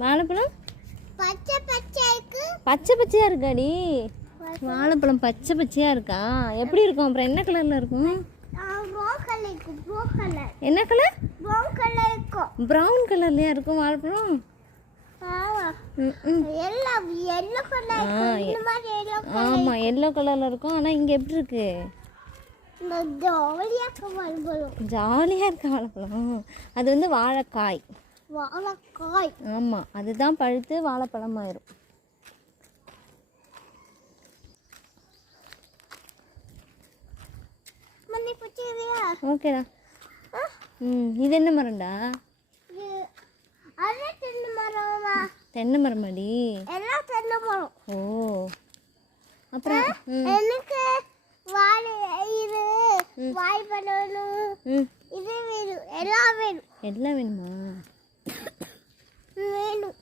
வாழைப்பழம் பச்சை பச்சையா இருக்காடி. வாழைப்பழம் பச்சை பச்சையா இருக்கா? எப்படி இருக்கும்? அப்புறம் என்ன கலர்ல இருக்கும்? என்ன கலர்? ப்ரௌன் கலர்லயா இருக்கும் வாழைப்பழம்? ஆமா எல்லோ கலர்ல இருக்கும். ஆனா இங்க எப்படி இருக்கு? ஜாலியா இருக்க வாழைப்பழம். அது வந்து வாழைக்காய். ஆமா அதுதான் பழுத்து வாழைப்பழம் ஆயிரும். ஓகேடா. இது என்ன மரம்டா? தென்னை மரமாடி. ஓ அப்புறம் எனக்கு எல்லாம் வேணுமா? வேணும்.